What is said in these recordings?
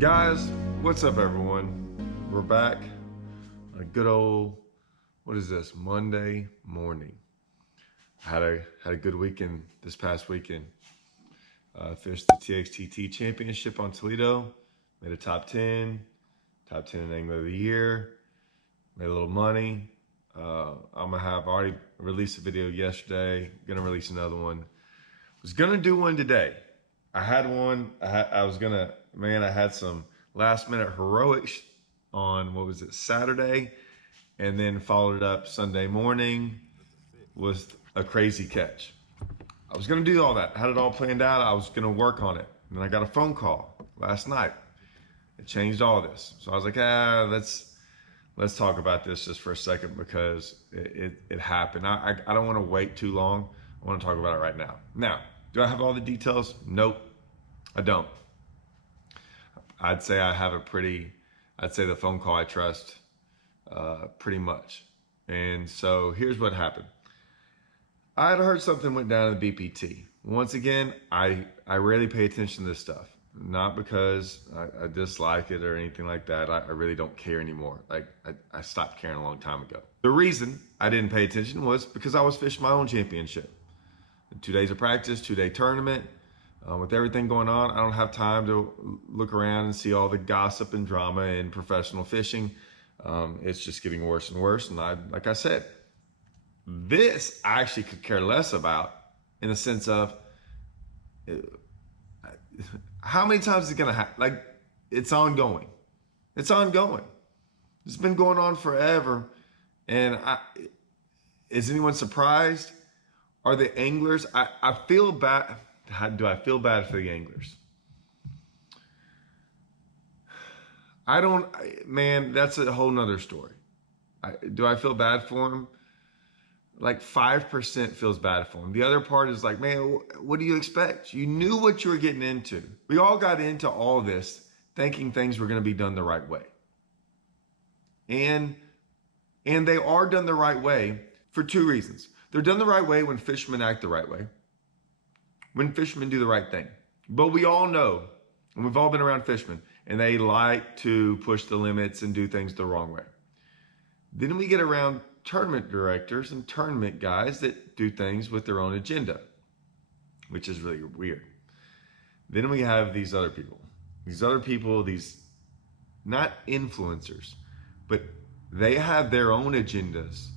Guys, what's up everyone? We're back on a good old, what is this, Monday morning. Had a good weekend this past weekend. Fished the TXTT Championship on Toledo, made a top 10 in Angler of the Year, made a little money. I'm gonna have already released a video yesterday, gonna release another one. Was gonna do one today. I had one, I had some last minute heroics on, what was it, Saturday, and then followed it up Sunday morning with a crazy catch. I was gonna do all that, had it all planned out, I was gonna work on it. And then I got a phone call last night. It changed all this. So I was like, let's talk about this just for a second because it happened. I don't wanna wait too long. I wanna talk about it right now. Now, do I have all the details? Nope, I don't. I'd say the phone call I trust pretty much. And so here's what happened. I had heard something went down in the BPT. Once again, I rarely pay attention to this stuff. Not because I dislike it or anything like that. I really don't care anymore. Like I stopped caring a long time ago. The reason I didn't pay attention was because I was fishing my own championship. 2 days of practice, 2-day tournament. With everything going on, I don't have time to look around and see all the gossip and drama in professional fishing. It's just getting worse and worse. And like I said, this I actually could care less about, in the sense of how many times is it gonna happen? Like, it's ongoing. It's ongoing. It's been going on forever. And is anyone surprised? Are the anglers? I feel bad. Do I feel bad for the anglers? I don't, man, that's a whole nother story. Do I feel bad for them? Like 5% feels bad for them. The other part is like, man, what do you expect? You knew what you were getting into. We all got into all this thinking things were going to be done the right way. And they are done the right way for two reasons. They're done the right way when fishermen act the right way, when fishermen do the right thing. But we all know, and we've all been around fishermen, and they like to push the limits and do things the wrong way. Then we get around tournament directors and tournament guys that do things with their own agenda, which is really weird. Then we have these other people, these not influencers, but they have their own agendas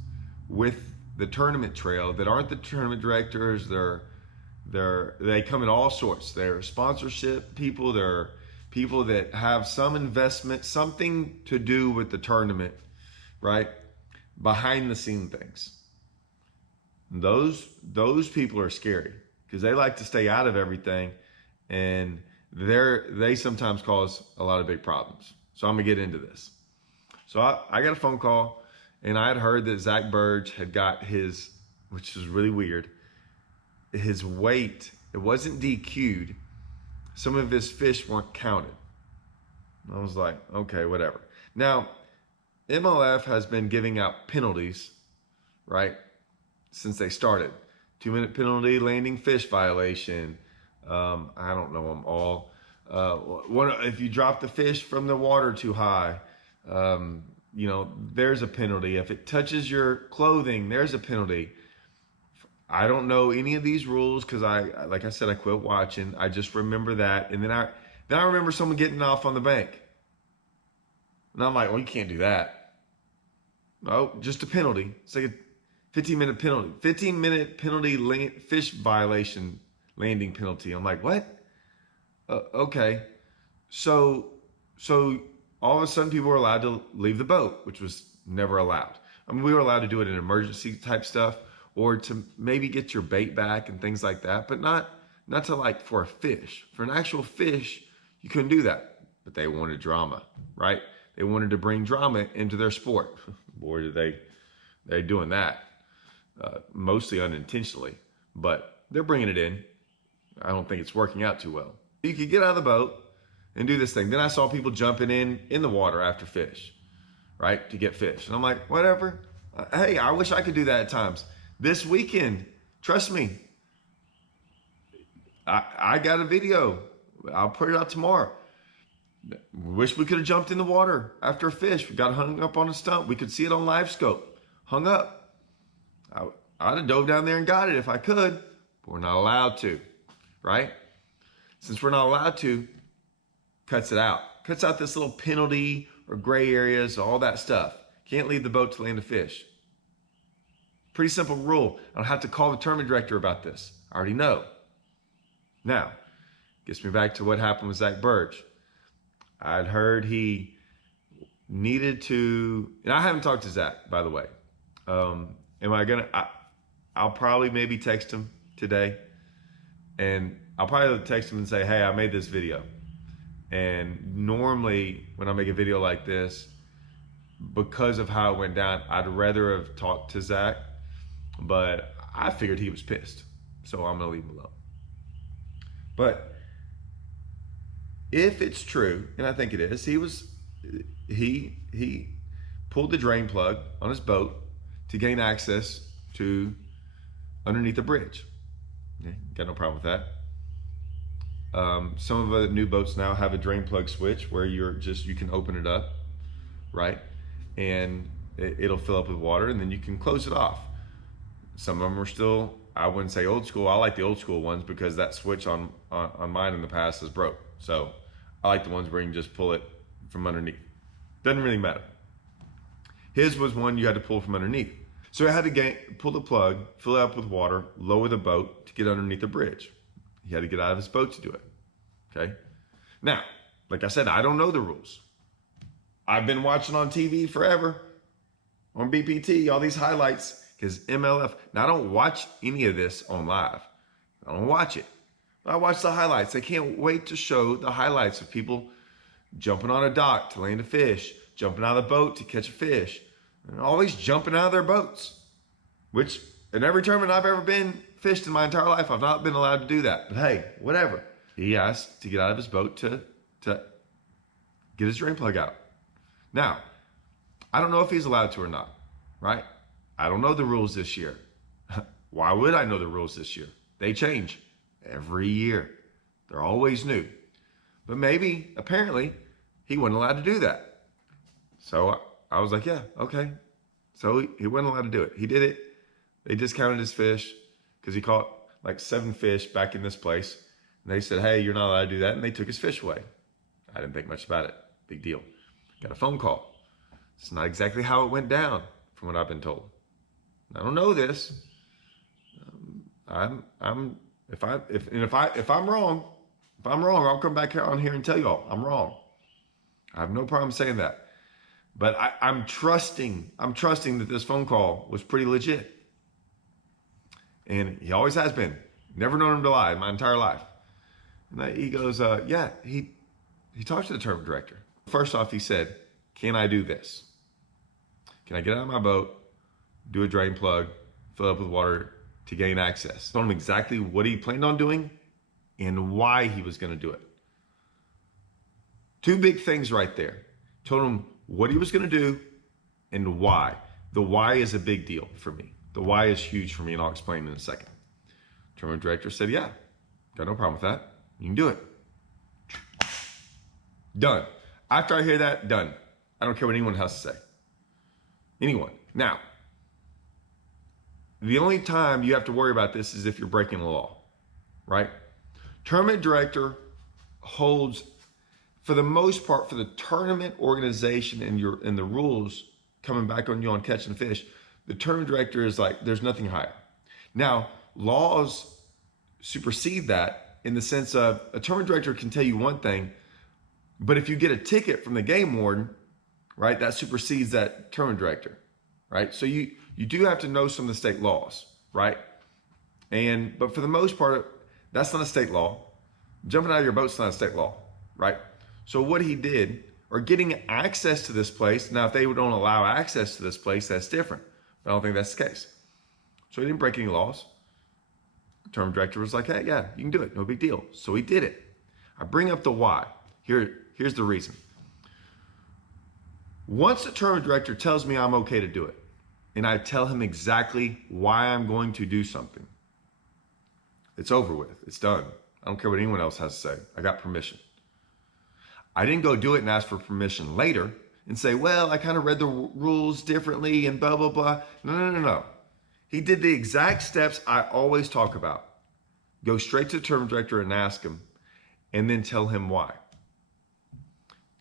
with the tournament trail that aren't the tournament directors. They come in all sorts. They're sponsorship people. They're people that have some investment, something to do with the tournament, right? Behind the scene things. Those people are scary because they like to stay out of everything, and they sometimes cause a lot of big problems. So I'm gonna get into this. So I got a phone call, and I had heard that Zack Birge had got his, which is really weird, his weight, it wasn't DQ'd. Some of his fish weren't counted. I was like, okay, whatever. Now, MLF has been giving out penalties, right, since they started. 2-minute penalty, landing fish violation. I don't know them all. If you drop the fish from the water too high, there's a penalty. If it touches your clothing, there's a penalty. I don't know any of these rules because like I said, I quit watching. I just remember that. And then I remember someone getting off on the bank. And I'm like, well, you can't do that. No, just a penalty. It's like a 15-minute penalty. 15-minute penalty, fish violation, landing penalty. I'm like, what? Okay. So all of a sudden people were allowed to leave the boat, which was never allowed. I mean, we were allowed to do it in emergency type stuff, or to maybe get your bait back and things like that, but not to, like, for a fish. For an actual fish, you couldn't do that. But they wanted drama, right? They wanted to bring drama into their sport. Boy, did they're doing that. Mostly unintentionally, but they're bringing it in. I don't think it's working out too well. You could get out of the boat and do this thing. Then I saw people jumping in the water after fish, right, to get fish. And I'm like, whatever. Hey, I wish I could do that at times. This weekend, trust me, I got a video. I'll put it out tomorrow. Wish we could have jumped in the water after a fish. We got hung up on a stump. We could see it on live scope. Hung up. I'd have dove down there and got it if I could, but we're not allowed to, right? Since we're not allowed to, cuts it out. Cuts out this little penalty or gray areas, all that stuff. Can't leave the boat to land a fish. Pretty simple rule. I don't have to call the tournament director about this. I already know. Now, gets me back to what happened with Zack Birge. I'd heard he needed to, and I haven't talked to Zack, by the way. I'll probably maybe text him today, and I'll probably text him and say, hey, I made this video. And normally when I make a video like this, because of how it went down, I'd rather have talked to Zack, but I figured he was pissed. So I'm gonna leave him alone. But if it's true, and I think it is, he pulled the drain plug on his boat to gain access to underneath the bridge. Yeah, got no problem with that. Some of the new boats now have a drain plug switch where you can open it up, right? And it'll fill up with water, and then you can close it off. Some of them are still, I wouldn't say old school. I like the old school ones because that switch on mine in the past is broke. So I like the ones where you can just pull it from underneath. Doesn't really matter. His was one you had to pull from underneath. So I had to pull the plug, fill it up with water, lower the boat to get underneath the bridge. He had to get out of his boat to do it, okay? Now, like I said, I don't know the rules. I've been watching on TV forever, on BPT, all these highlights, because MLF. Now, I don't watch any of this on live. I don't watch it. But I watch the highlights. I can't wait to show the highlights of people jumping on a dock to land a fish, jumping out of the boat to catch a fish, and always jumping out of their boats, which in every tournament I've ever been fished in my entire life, I've not been allowed to do that. But hey, whatever. He asked to get out of his boat to get his drain plug out. Now, I don't know if he's allowed to or not, right? I don't know the rules this year. Why would I know the rules this year? They change every year. They're always new. But maybe, apparently, he wasn't allowed to do that. So I was like, yeah, okay. So he wasn't allowed to do it. He did it. They discounted his fish because he caught like 7 fish back in this place. And they said, hey, you're not allowed to do that. And they took his fish away. I didn't think much about it. Big deal. Got a phone call. It's not exactly how it went down from what I've been told. I don't know this. If I'm wrong, I'll come back on here and tell y'all I'm wrong. I have no problem saying that. But I'm trusting that this phone call was pretty legit. And he always has been. Never known him to lie in my entire life. And he goes, yeah, he talked to the tournament director. First off, he said, can I do this? Can I get out of my boat, do a drain plug, fill it up with water to gain access? Told him exactly what he planned on doing and why he was going to do it. 2 big things right there. Told him what he was going to do and why. The why is a big deal for me. The why is huge for me, and I'll explain in a second. Tournament director said, yeah, got no problem with that. You can do it. Done. After I hear that, done. I don't care what anyone has to say. Anyone. Now, the only time you have to worry about this is if you're breaking the law, right? Tournament director holds, for the most part, for the tournament organization and the rules coming back on you on catching fish, the tournament director is like, there's nothing higher. Now, laws supersede that in the sense of a tournament director can tell you one thing, but if you get a ticket from the game warden, right, that supersedes that tournament director, right? So you do have to know some of the state laws, right? But for the most part, that's not a state law. Jumping out of your boat's not a state law, right? So what he did, or getting access to this place, now if they don't allow access to this place, that's different. But I don't think that's the case. So he didn't break any laws. The tournament director was like, hey, yeah, you can do it, no big deal. So he did it. I bring up the why. Here's the reason. Once the tournament director tells me I'm okay to do it, and I tell him exactly why I'm going to do something, it's over with. It's done. I don't care what anyone else has to say. I got permission. I didn't go do it and ask for permission later and say, well, I kind of read the rules differently and blah, blah, blah. No. He did the exact steps I always talk about. Go straight to the tournament director and ask him, and then tell him why.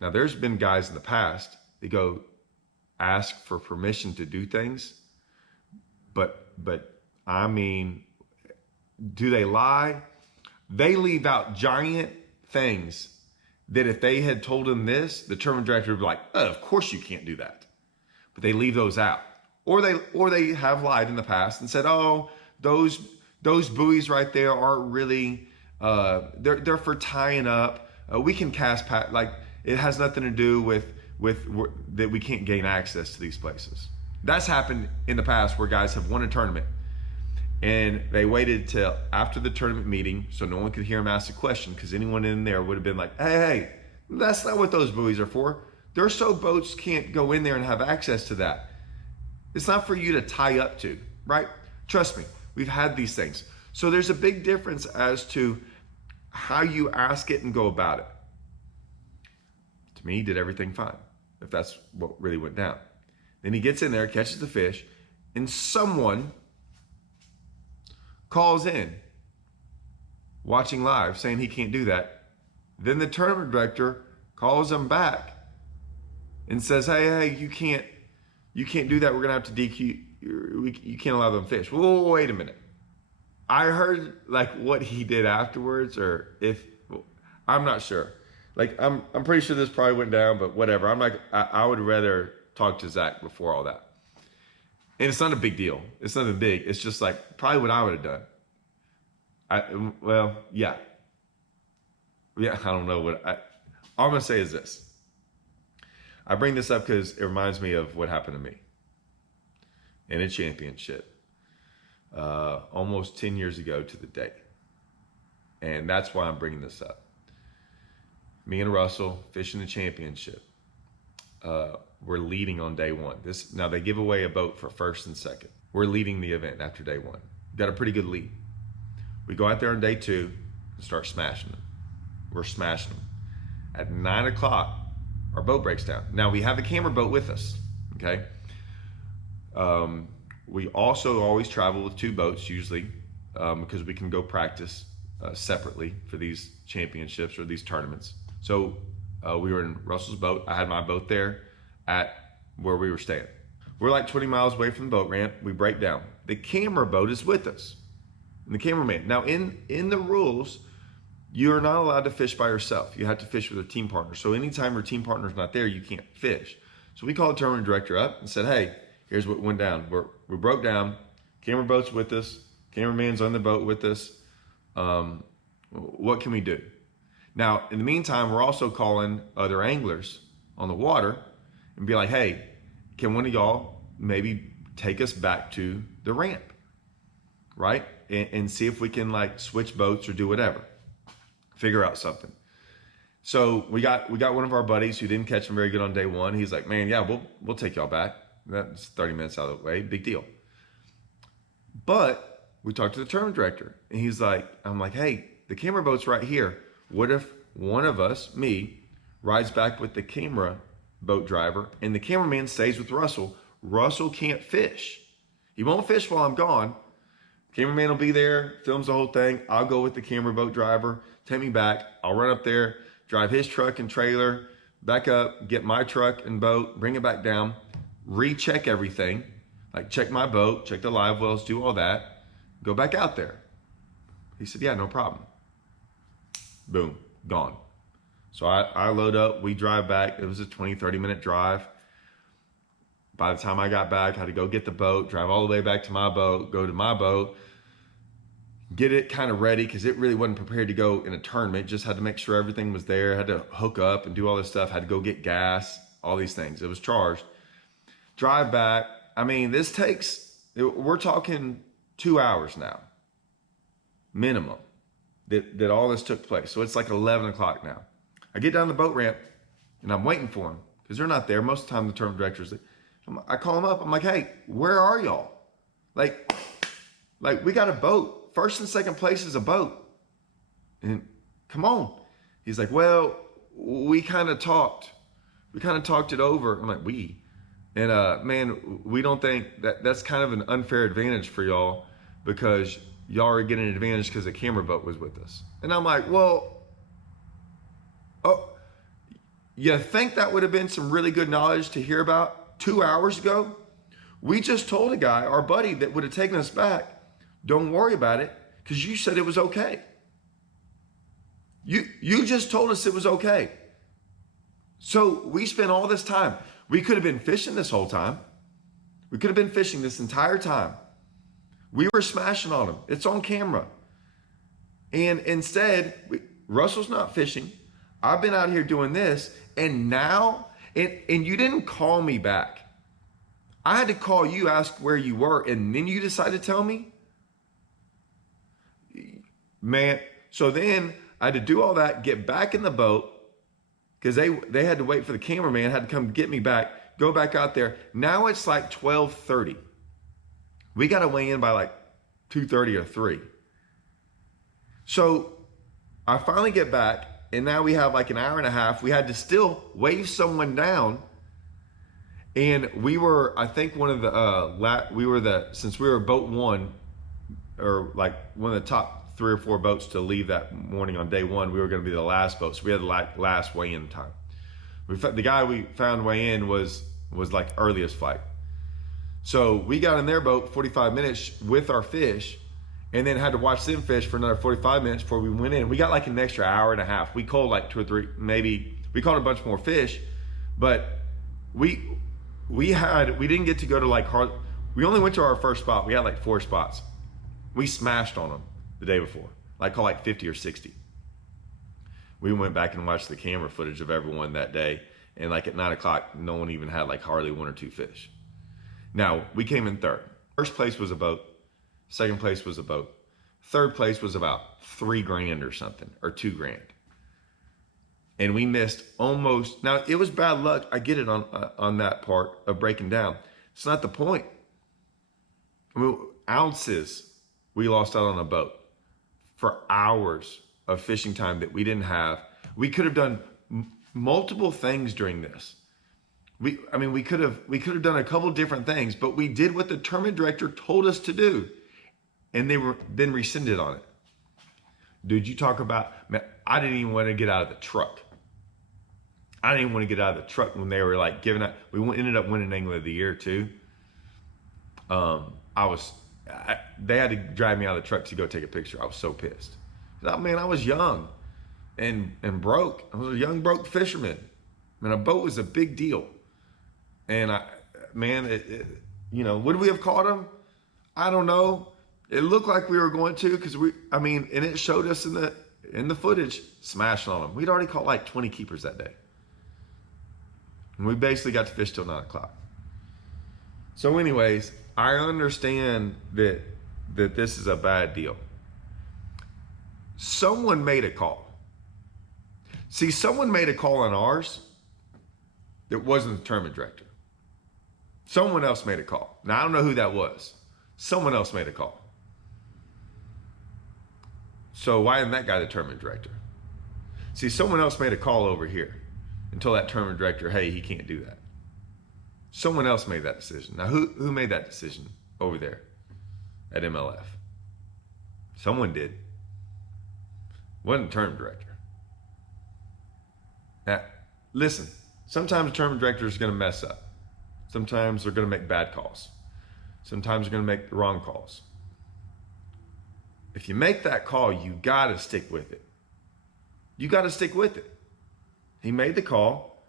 Now, there's been guys in the past that go ask for permission to do things, but I mean, do they lie? They leave out giant things that if they had told him this, the tournament director would be like, oh, of course you can't do that. But they leave those out. Or they have lied in the past and said, oh, those buoys right there aren't really, they're for tying up. We can cast, like it has nothing to do with that we can't gain access to these places. That's happened in the past where guys have won a tournament and they waited till after the tournament meeting so no one could hear him ask a question, because anyone in there would have been like, hey, that's not what those buoys are for. They're so boats can't go in there and have access to that. It's not for you to tie up to, right? Trust me, we've had these things. So there's a big difference as to how you ask it and go about it. To me, he did everything fine, if that's what really went down. Then he gets in there, catches the fish, and someone calls in, watching live, saying he can't do that. Then the tournament director calls him back and says, hey, you can't do that. We're gonna have to DQ. You can't allow them fish. Well, wait a minute. I heard like what he did afterwards, or I'm not sure. Like I'm pretty sure this probably went down, but whatever. I would rather talk to Zack before all that. And it's not a big deal. It's nothing big. It's just like probably what I would have done. Yeah, I don't know what all I'm gonna say is this. I bring this up because it reminds me of what happened to me in a championship almost 10 years ago to the day. And that's why I'm bringing this up. Me and Russell fishing the championship. We're leading on day one. Now they give away a boat for first and second. We're leading the event after day one. Got a pretty good lead. We go out there on day two and start smashing them. We're smashing them. At 9 o'clock, our boat breaks down. Now we have a camera boat with us, okay? We also always travel with two boats usually because we can go practice separately for these championships or these tournaments. So we were in Russell's boat. I had my boat there at where we were staying. We're like 20 miles away from the boat ramp. We break down. The camera boat is with us. And the cameraman. Now in the rules, you're not allowed to fish by yourself. You have to fish with a team partner. So anytime your team partner's not there, you can't fish. So we called the tournament director up and said, hey, here's what went down. We broke down. Camera boat's with us. Cameraman's on the boat with us. What can we do? Now, in the meantime, we're also calling other anglers on the water and be like, hey, can one of y'all maybe take us back to the ramp, right? And see if we can like switch boats or do whatever. Figure out something. So we got one of our buddies who didn't catch him very good on day one. He's like, man, yeah, we'll take y'all back. That's 30 minutes out of the way, big deal. But we talked to the tournament director and he's like, I'm like, hey, the camera boat's right here. What if one of us, me, rides back with the camera boat driver and the cameraman stays with Russell? Russell can't fish. He won't fish while I'm gone. Cameraman will be there, films the whole thing. I'll go with the camera boat driver, take me back. I'll run up there, drive his truck and trailer, back up, get my truck and boat, bring it back down, recheck everything, like check my boat, check the live wells, do all that, go back out there. He said, yeah, no problem. Boom, gone. So I load up, we drive back. It was a 20, 30-minute drive. By the time I got back, I had to go get the boat, drive all the way back to my boat, go to my boat, get it kind of ready because it really wasn't prepared to go in a tournament. Just had to make sure everything was there. Had to hook up and do all this stuff. Had to go get gas, all these things. It was charged. Drive back. I mean, we're talking 2 hours now, minimum, that all this took place. So it's like 11 o'clock now. I get down the boat ramp and I'm waiting for them because they're not there. Most of the time the tournament directors, I call them up. I'm like, hey, where are y'all? Like we got a boat. First and second place is a boat. And come on. He's like, well, we kind of talked. We kind of talked it over. I'm like, we. And man, we don't think that's kind of an unfair advantage for y'all because y'all are getting an advantage because the camera boat was with us. And I'm like, well, oh, you think that would have been some really good knowledge to hear about 2 hours ago? We just told a guy, our buddy, that would have taken us back, don't worry about it because you said it was okay. You just told us it was okay. So we spent all this time. We could have been fishing this whole time. We could have been fishing this entire time. We were smashing on them. It's on camera. And instead, Russell's not fishing. I've been out here doing this. And now, and you didn't call me back. I had to call you, ask where you were, and then you decided to tell me? Man, so then I had to do all that, get back in the boat, because they had to wait for the cameraman, had to come get me back, go back out there. Now it's like 12:30. We got to weigh in by like 2:30 or 3. So I finally get back, and now we have like an hour and a half. We had to still wave someone down. And we were, I think one of the, since we were boat 1, or like one of the top 3 or 4 boats to leave that morning on day 1, we were going to be the last boat. So we had the last weigh-in time. The guy we found weigh in was like earliest flight. So we got in their boat 45 minutes with our fish and then had to watch them fish for another 45 minutes before we went in. We got like an extra hour and a half. We caught like 2 or 3, maybe we caught a bunch more fish, but we didn't get to go to like we only went to our first spot. We had like 4 spots. We smashed on them the day before, like caught like 50 or 60. We went back and watched the camera footage of everyone that day. And like at 9 o'clock, no one even had like hardly 1 or 2 fish. Now we came in 3rd. First place was a boat. 2nd place was a boat. 3rd place was about $3,000 or something, or $2,000. And we missed almost, now it was bad luck. I get it on that part of breaking down. It's not the point. I mean, ounces we lost out on a boat for hours of fishing time that we didn't have. We could have done multiple things during this. We could have done a couple different things, but we did what the tournament director told us to do. And they were then rescinded on it. Dude, you talk about, man, I didn't even want to get out of the truck. I didn't even want to get out of the truck when they were like giving out. We ended up winning Angler of the Year too. They had to drive me out of the truck to go take a picture. I was so pissed. Man, I was young and broke. I was a young broke fisherman. Man, a boat was a big deal. And would we have caught him? I don't know. It looked like we were going to, because and it showed us in the footage smashing on them. We'd already caught like 20 keepers that day. And we basically got to fish till 9 o'clock. So anyways, I understand that this is a bad deal. Someone made a call. See, someone made a call on ours that wasn't the tournament director. Someone else made a call. Now, I don't know who that was. Someone else made a call. So why isn't that guy the tournament director? See, someone else made a call over here and told that tournament director, hey, he can't do that. Someone else made that decision. Now, who made that decision over there at MLF? Someone did. It wasn't the tournament director. Now, listen, sometimes the tournament director is going to mess up. Sometimes they're going to make bad calls. Sometimes they're going to make the wrong calls. If you make that call, you got to stick with it. You got to stick with it. He made the call.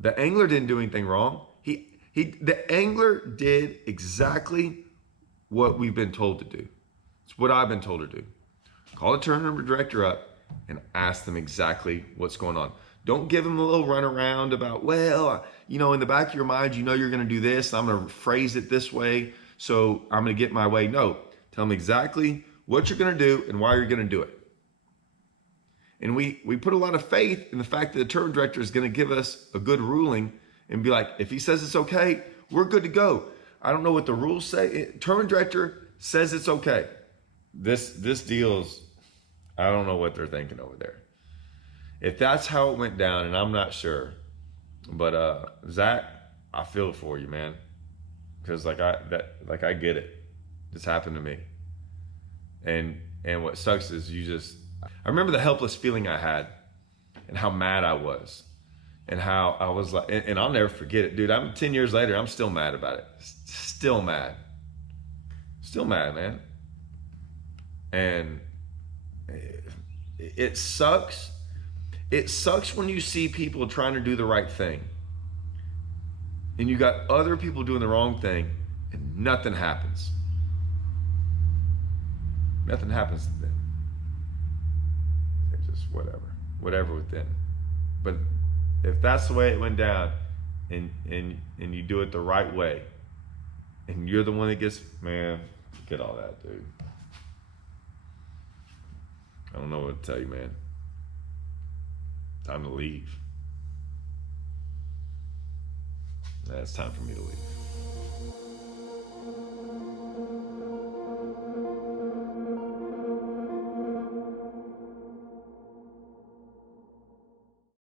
The angler didn't do anything wrong. The angler did exactly what we've been told to do. It's what I've been told to do. Call the tournament director up and ask them exactly what's going on. Don't give them a little runaround about, in the back of your mind, you're going to do this. I'm going to phrase it this way, so I'm going to get my way. No, tell them exactly what you're going to do and why you're going to do it. And we put a lot of faith in the fact that the tournament director is going to give us a good ruling and be like, if he says it's okay, we're good to go. I don't know what the rules say. Tournament director says it's okay. This deal's, I don't know what they're thinking over there. If that's how it went down, and I'm not sure, but Zach, I feel for you, man, because I get it. This happened to me, and what sucks is I remember the helpless feeling I had, and how mad I was, and how I was like, and I'll never forget it, dude. I'm 10 years later, I'm still mad about it. Still mad, man. And it sucks. It sucks when you see people trying to do the right thing, and you got other people doing the wrong thing, and nothing happens. Nothing happens to them. It's just whatever with them. But if that's the way it went down, and you do it the right way, and you're the one that gets, man, forget all that, dude. I don't know what to tell you, man. Time to leave. It's time for me to leave.